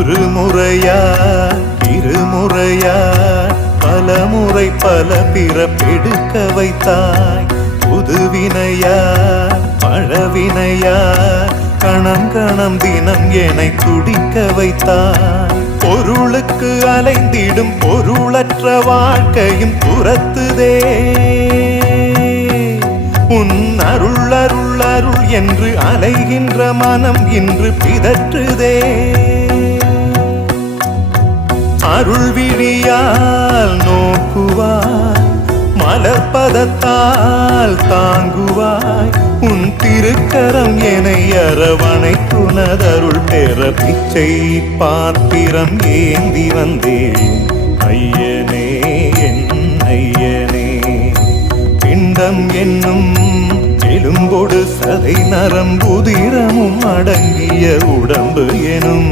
ஒரு முறையா இருமுறையா பலமுறை பல பிறப்பெடுக்க வைத்தாய். புதுவினையா பழவினையா கணம் கணம் தினம் என்னை துடிக்க வைத்தாய். பொருளுக்கு அலைந்திடும் பொருளற்ற வாழ்க்கையும் துரத்துதே. உன் அருள் அருள் அருள் என்று அலைகின்ற மனம் இன்று பிதற்றுதே. அருள் விழியால் நோக்குவாய், மலர்பதத்தால் தாங்குவாய். உன் திருக்கரம் என்னை அரவணைத்துனதருள் பெற பிச்சை பாத்திரம் ஏந்தி வந்தேன். ஐயனே என் ஐயனே, பிண்டம் என்னும் எலும்பொடு சதை நரம்புதிரமும் அடங்கிய உடம்பு எனும்